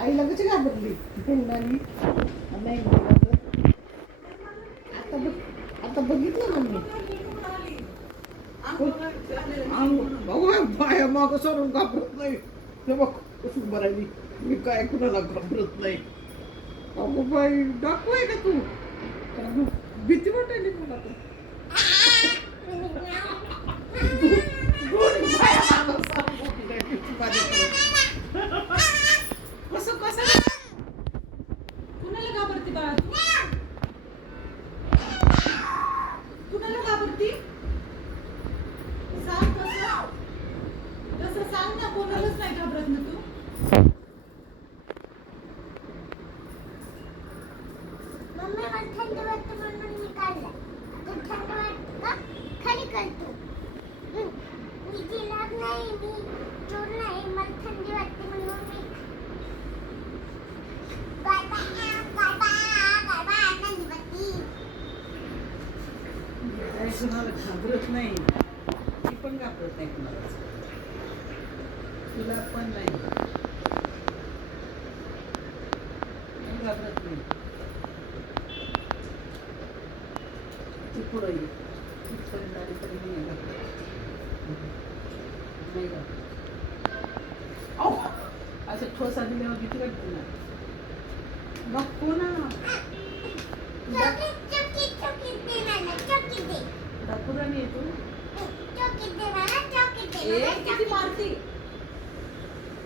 आई लगेच घाबरली म्हणाली नाही म्हटलं आता आता बघितलं मम्मी बाया मागं सरून घाबरत नाही ते बघ कशी बरायली मी काय कुणाला घाबरत नाही अगो बाई डाकू आहे का तू भीती वाटायली मला तर कसं कसं कुणाला घाबरती बाळा तू कुणाला घाबरती सांग कसं कसं सांग ना कोणालाच नाही घाबरत ना तू मम्मी मला थंड वाटतं म्हणून मी काढला आता थंड वाटतं का खाली करतो मी जिलाब नाही मी चोर नाही मला थंडी वाटते म्हणून मी बाबा थंडी वाटते काय कुणाला घाबरत नाही मी पण घाबरत नाही कुणाला तुला पण नाही घाबरत नाही ती पुढं ये तिथपर्यंत आली तरी नाही घाबरत नाही घाबरत असं ठोसा दिल्यावर भीती वाटते ना नको ना चॉकलेट दे मला चॉकलेट दे डाकुराने येतो चॉकलेट दे मला चॉकलेट दे ए किती मारती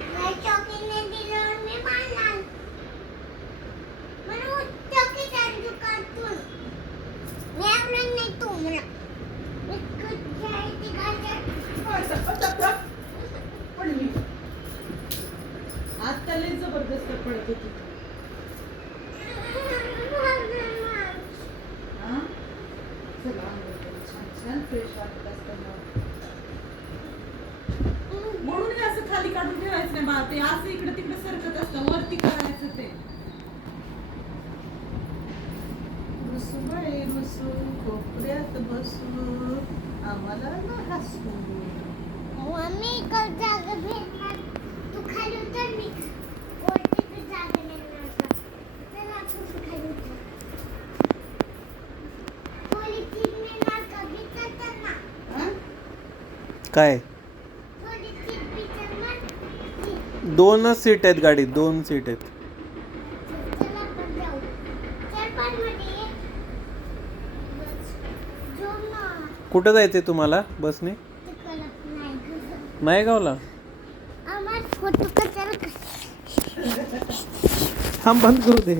मला चॉकलेट नाही दिलं मी मारणार मला चॉकलेट आणू कार्टून मी आवडत नाही तू मला मी कुठे खेळायची गाजर पडली आज त्याला जबरदस्त पडत होती हा चला छान छान फ्रेश वाटत असताना म्हणून हे असं खाली काढून ठेवायचं नाही बा ते असं इकडे तिकडे सरकत असतं वरती करायचं ते रुसू बाई रुसू कोपऱ्यात बसू आम्हाला ना हसू मम्मी कल जागा भेटणार तू खाली उतर मी वरती तर जागा नाही मिळणार चल आपण खाली उतर थोडी चीज मिळणार का विचारतात ना हा काय थोडी चीज विचारणार दोनच सीट आहेत गाडीत 2 सीट आहेत चल आपण जाऊ चल पण मध्ये बस जो ना कुठं जायचंय तुम्हाला बसने ते कलप नाही गं. नाही गावला आम्हाला फोटो कचरा थांब बंद करू दे